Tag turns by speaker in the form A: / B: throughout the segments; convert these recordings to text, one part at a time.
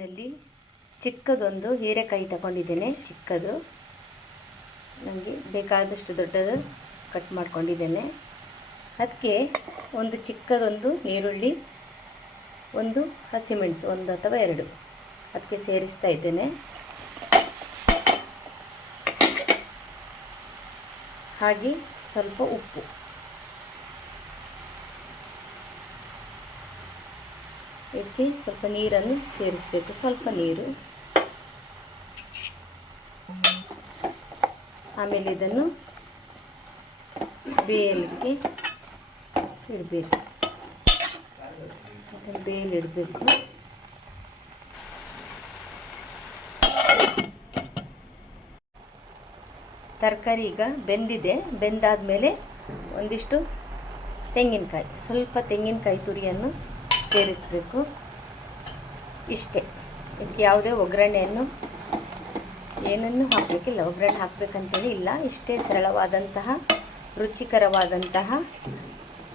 A: ನಾನಲ್ಲಿ ಚಿಕ್ಕದೊಂದು ಹೀರೆಕಾಯಿ ತಗೊಂಡಿದ್ದೇನೆ, ಚಿಕ್ಕದು. ನನಗೆ ಬೇಕಾದಷ್ಟು ದೊಡ್ಡದು ಕಟ್ ಮಾಡ್ಕೊಂಡಿದ್ದೇನೆ. ಅದಕ್ಕೆ ಒಂದು ಚಿಕ್ಕದೊಂದು ಈರುಳ್ಳಿ, ಒಂದು ಹಸಿಮೆಣಸು, ಒಂದು ಅಥವಾ ಎರಡು ಅದಕ್ಕೆ ಸೇರಿಸ್ತಾ ಇದ್ದೇನೆ. ಹಾಗೆ ಸ್ವಲ್ಪ ಉಪ್ಪು. ಇದಕ್ಕೆ ಸ್ವಲ್ಪ ನೀರನ್ನು ಸೇರಿಸಬೇಕು. ಸ್ವಲ್ಪ ನೀರು. ಆಮೇಲೆ ಇದನ್ನು ಬೇಯಲಿಕ್ಕೆ ಇಡಬೇಕು. ಅದನ್ನು ಬೇಯಲಿಡಬೇಕು ತರಕಾರಿ ಈಗ ಬೆಂದಿದೆ. ಬೆಂದಾದ ಒಂದಿಷ್ಟು ತೆಂಗಿನಕಾಯಿ. ಸ್ವಲ್ಪ ತೆಂಗಿನಕಾಯಿ ತುರಿಯನ್ನು ಸೇರಿಸಬೇಕು. ಇಷ್ಟೇ. ಇದಕ್ಕೆ ಯಾವುದೇ ಒಗ್ಗರಣೆಯನ್ನು, ಏನನ್ನು ಹಾಕಬೇಕಿಲ್ಲ. ಒಗ್ಗರಣೆ ಹಾಕಬೇಕಂತೇಳಿ ಇಲ್ಲ. ಇಷ್ಟೇ ಸರಳವಾದಂತಹ, ರುಚಿಕರವಾದಂತಹ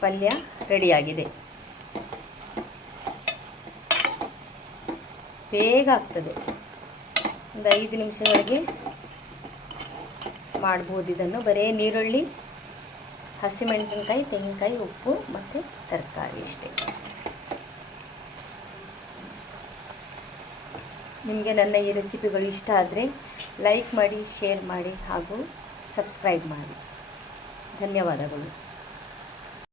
A: ಪಲ್ಯ ರೆಡಿಯಾಗಿದೆ. ಬೇಗ ಆಗ್ತದೆ. ಒಂದು ಐದು ನಿಮಿಷಗಳಿಗೆ ಮಾಡ್ಬೋದು ಇದನ್ನು. ಬರೀ ನೀರುಳ್ಳಿ ಹಸಿಮೆಣಸಿನ್ಕಾಯಿ, ತೆಂಗಿನಕಾಯಿ, ಉಪ್ಪು ಮತ್ತು ತರಕಾರಿ ಇಷ್ಟೇ. ನಿಮಗೆ ನನ್ನ ಈ ರೆಸಿಪಿಗಳು ಇಷ್ಟ ಆದರೆ ಲೈಕ್ ಮಾಡಿ ಶೇರ್ ಮಾಡಿ ಹಾಗೂ ಸಬ್ಸ್ಕ್ರೈಬ್ ಮಾಡಿ. ಧನ್ಯವಾದಗಳು.